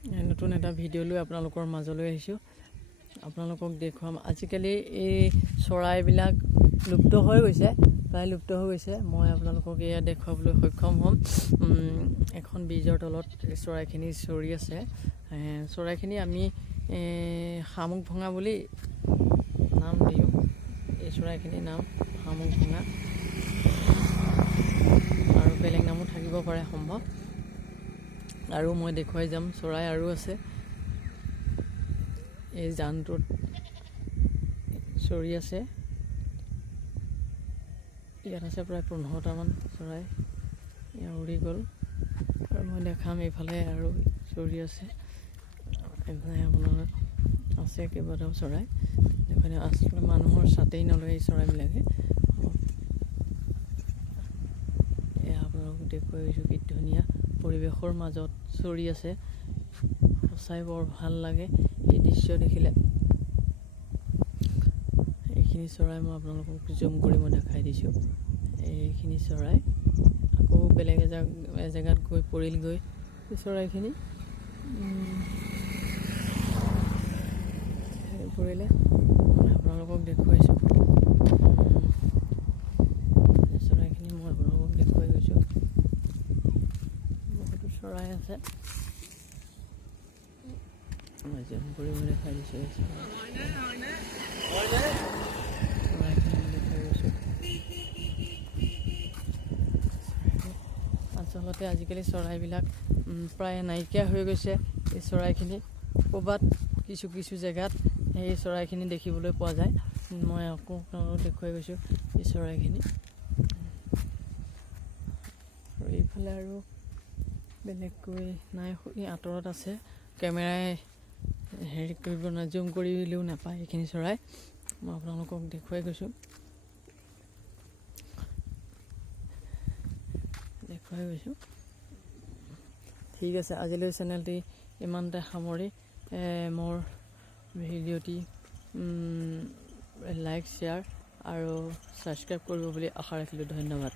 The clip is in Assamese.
নতুন এটা ভিডিঅ' লৈ আপোনালোকৰ মাজলৈ আহিছোঁ। আপোনালোকক দেখুৱাম আজিকালি এই চৰাইবিলাক লুপ্ত হৈ গৈছে, প্ৰায় লুপ্ত হৈ গৈছে। মই আপোনালোকক এয়া দেখুৱাবলৈ সক্ষম হ'ম। এখন ব্ৰিজৰ তলত চৰাইখিনি চৰি আছে। চৰাইখিনি আমি শামুক ভঙা বুলি নাম দিওঁ। এই চৰাইখিনিৰ নাম শামুক ভঙা, আৰু বেলেগ নামো থাকিব পাৰে সম্ভৱ। আৰু মই দেখুৱাই যাম চৰাই আৰু আছে। এই জানটোত চৰি আছে। ইয়াত আছে প্ৰায় 15টামান চৰাই। এয়া উৰি গ'ল। আৰু মই দেখাম এইফালে আৰু চৰি আছে। এইফালে আপোনাৰ আছে কেইবাটাও চৰাই। এইফালে আচলতে মানুহৰ চাতেই নলয় এই চৰাইবিলাকে। এয়া আপোনালোকক দেখুৱাই গৈছোঁ কি ধুনীয়া পৰিৱেশৰ মাজত চৰি আছে। সঁচাই বৰ ভাল লাগে এই দৃশ্য দেখিলে। এইখিনি চৰাই মই আপোনালোকক জুম কৰি মই দেখাই দিছোঁ। এইখিনি চৰাই আকৌ বেলেগ এজেগাত গৈ পৰিলগৈ এই চৰাইখিনি পৰিলে। মই আপোনালোকক দেখুৱাইছোঁ চৰাইখিনি মই আপোনালোকক দেখুৱাই গৈছোঁ। বহুতো চৰাই আছে, মই জুম কৰি মই দেখাই দিছোঁ। আচলতে আজিকালি চৰাইবিলাক প্ৰায় নাইকিয়া হৈ গৈছে। এই চৰাইখিনি ক'ৰবাত কিছু কিছু জেগাত সেই চৰাইখিনি দেখিবলৈ পোৱা যায়। মই আকৌ আপোনালোকক দেখুৱাই গৈছোঁ এই চৰাইখিনি। আৰু এইফালে আৰু বেলেগকৈ নাই, আঁতৰত আছে। কেমেৰাই হেৰি কৰিব নোৱাৰে, জুম কৰিলেও নাপায় এইখিনি চৰাই। মই আপোনালোকক দেখুৱাই গৈছোঁ। ঠিক আছে, আজিলৈ চেনেলটি ইমানতে সামৰি মোৰ ভিডিঅ'টি লাইক, শ্বেয়াৰ আৰু ছাবস্ক্ৰাইব কৰিব বুলি আশা ৰাখিলোঁ। ধন্যবাদ।